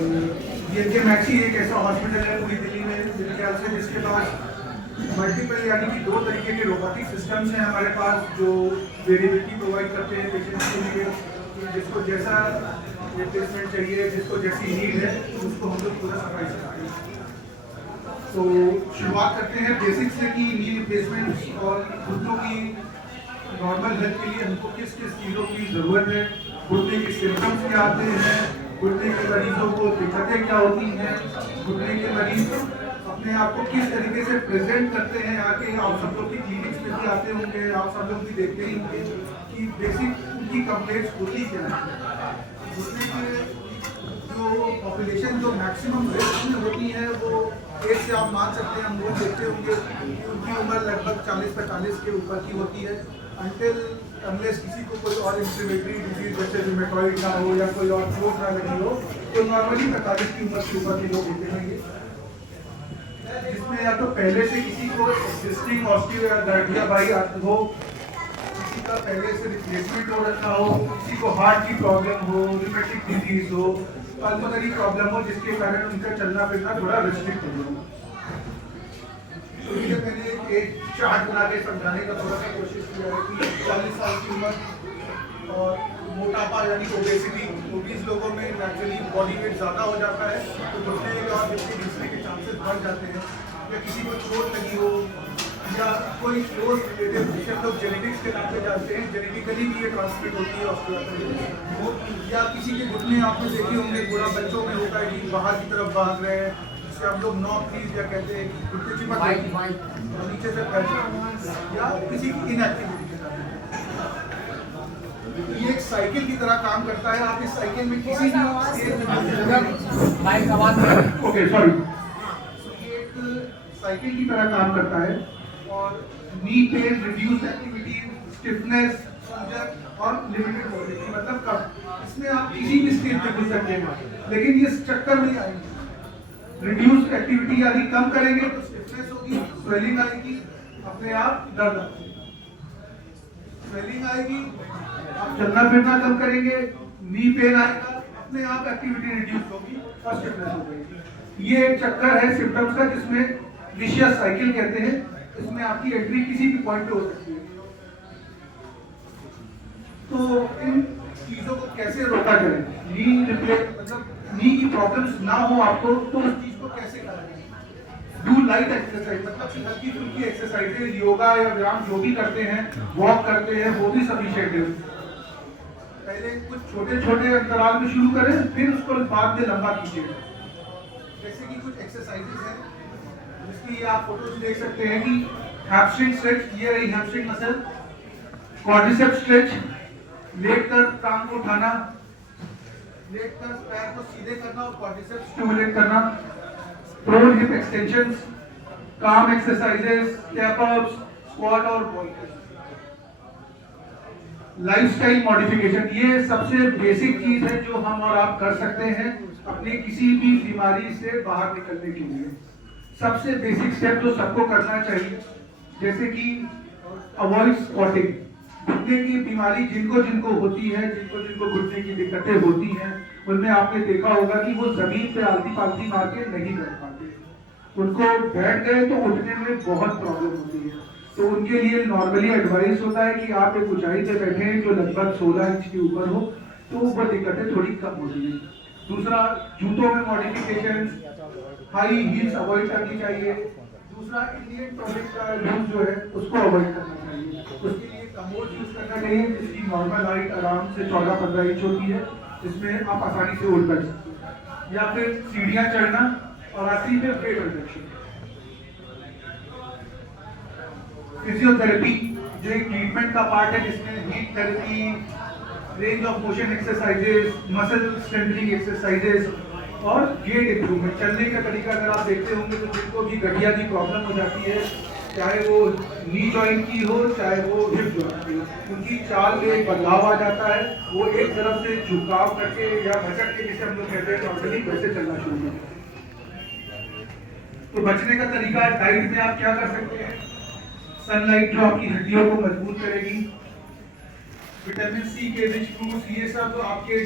DNK maxi एक ऐसा hospital है पूरी दिल्ली में मेरे ख्याल से जिसके पास मल्टीपल यानी कि 2 तरीके के रोबोटिक सिस्टम्स हैं हमारे पास जो वेरिएबिलिटी प्रोवाइड करते हैं पेशेंट्स के लिए कि जिसको जैसा रिप्लेसमेंट चाहिए जिसको जैसी नीड है उसको हम लोग पूरा सफाई से करते हैं। तो शुरुआत करते हैं बेसिक से कि नी रिप्लेसमेंट और घुटनों की नॉर्मल हेल्थ के लिए हमको किस किस चीज़ों की ज़रूरत है, घुटने के सिम्टम्स क्या आते हैं, घुटने के मरीजों को दिक्कतें क्या होती हैं, घुटने के मरीज अपने आप को किस तरीके से प्रेजेंट करते हैं। आके आप सब लोग की क्लिनिक्स में भी आते होंगे, आप सब लोग भी देखते ही होंगे कि बेसिक उनकी कंप्लेंट्स होती क्या है। घुटने के जो पॉपुलेशन जो मैक्सिमम रिस्क में होती है वो एज से आप मान सकते हैं, हम लोग देखते होंगे कि उनकी उम्र लगभग 40-45 के ऊपर की होती है अनटिल अनलेस किसी को कोई और इंफ्लेमेटरी डिजीज जैसे रूमेटॉइड ना हो या कोई और चोट ना लगी हो तो नॉर्मली 45 की उम्र के ऊपर के लोग होते हैं, जिसमें या तो पहले से किसी को एक्जिस्टिंग ऑस्टियोआर्थराइटिस हो, किसी का पहले से रिप्लेसमेंट हो रखा हो, किसी को हार्ट की प्रॉब्लम हो, रूमेटिक डिजीज हो, पल्मोनरी प्रॉब्लम हो जिसके कारण उनका चलना फिरना थोड़ा रिस्ट्रिक्ट हो। तो ये मैंने एक चार्ट बना के समझाने का थोड़ा सा कोशिश किया है कि 40 साल की उम्र और मोटापा यानी ओबेसिटी, ओबीज लोगों में नेचुरली बॉडी वेट ज़्यादा हो जाता है तो घुटने और जिसके घिसने के चांसेस बढ़ जाते हैं, या किसी को चोट लगी हो या कोई क्लोज रिलेटिव जिसे हम लोग जेनेटिक्स के नाम पे जानते हैं, जेनेटिकली भी ये ट्रांसमिट होती है ऑस्टियोआर्थराइटिस, या किसी के घुटने आपने देखे होंगे थोड़ा बच्चों में होता है कि बाहर की तरफ भाग रहे हैं जिसे हम लोग नॉक प्लीज या कहते हैं कि घुटने चिपक नीचे से फैल या किसी की इनएक्टिविटी के साथ। ये एक साइकिल की तरह काम करता है, आप इस साइकिल में किसी भी स्टेज में ओके सॉरी ये एक साइकिल की तरह काम करता है और knee pain, reduced activity, stiffness, सूजन और लिमिटेड मोबिलिटी मतलब कम, इसमें आप किसी भी स्टेज में घुस सकते हैं लेकिन ये चक्कर नहीं आएंगे। रिड्यूस्ड एक्टिविटी यदि कम करेंगे तो स्टिफनेस होगी, स्वेलिंग आएगी, अपने आप दर्द आएगी, स्वेलिंग आएगी, आप चलना फिरना कम करेंगे, नी पेन आएगा, अपने आप एक्टिविटी रिड्यूस होगी और स्टिफनेस हो जाएगी। ये एक चक्कर है सिम्टम्स का जिसमें विशियस साइकिल कहते हैं, इसमें आपकी एंट्री किसी भी पॉइंट पे हो सकती है। तो इन चीजों को कैसे रोका जाए, नी रिप्लेस मतलब नी की प्रॉब्लम्स ना हो आपको तो उस चीज को कैसे करा जाए। डू लाइट एक्सरसाइज मतलब कि हल्की फुल्की एक्सरसाइजेज, योगा या व्यायाम जो भी करते हैं, वॉक करते हैं, वो भी सफिशिएंट है। पहले कुछ छोटे छोटे अंतराल में शुरू करें फिर उसको बाद में लंबा कीजिए। जैसे कि कुछ एक्सरसाइजेज हैं जिसकी आप फोटोज देख सकते हैं कि हैमस्ट्रिंग स्ट्रेच, ये रही हैमस्ट्रिंग मसल, क्वाड्रिसेप्स स्ट्रेच, लेट कर टांग को उठाना, लेट कर पैर को सीधे करना और क्वाड्रिसेप्स स्टिमुलेट करना, प्रोन हिप एक्सटेंशंस, काम एक्सरसाइजेस, स्टेप अप्स, स्क्वाट और वॉल्ट। लाइफस्टाइल मॉडिफिकेशन ये सबसे बेसिक चीज है जो हम और आप कर सकते हैं अपनी किसी भी बीमारी से बाहर निकलने के लिए। सबसे बेसिक स्टेप जो सबको करना चाहिए, जैसे कि अवॉइड स्क्वाटिंग। घुटने की बीमारी जिनको जिनको होती है, जिनको जिनको घुटने की दिक्कतें होती हैं, उनमें आपने देखा होगा कि वो जमीन पे आलती पालती मार के नहीं बैठ पाते, उनको बैठ गए तो उठने में बहुत प्रॉब्लम होती है। तो उनके लिए नॉर्मली एडवाइस होता है कि आप एक ऊंचाई पे बैठे जो लगभग 16 इंच के ऊपर हो तो वो दिक्कतें थोड़ी कम होती हैं। दूसरा, जूतों में मॉडिफिकेशन, हाई हील्स अवॉइड करनी चाहिए। दूसरा, इंडियन टॉयलेट का यूज जो है उसको अवॉइड करना चाहिए। उसके लिए कमोड यूज करना चाहिए जिसकी नॉर्मल हाइट आराम से 14-15 इंच होती है, जिसमें आप आसानी से उठ बैठ सकते हैं, या फिर सीढ़ियां चढ़ना, और आखिरी में वेट रिडक्शन। फिजियोथेरेपी जो एक ट्रीटमेंट का पार्ट है जिसमें heat therapy, range of motion exercises, muscle strengthening exercises और गेट इंप्रूवमेंट। चलने का तरीका अगर आप देखते होंगे तो जिनको भी गठिया की प्रॉब्लम हो जाती है, चाहे वो नी जॉइंट की हो चाहे वो हिप जॉइंट की हो, उनकी चाल में एक बदलाव आ जाता है, वो एक तरफ से झुकाव करके या भटक के, जिसे हम लोग कहते हैं नॉर्मली, वैसे चलना शुरू करते हैं। तो बचने का तरीका, डाइट में आप क्या कर सकते हैं, सनलाइट जो आपकी हड्डियों को मजबूत करेगी, विटामिन सी के रिच फ्रूट्स, ये सब आपके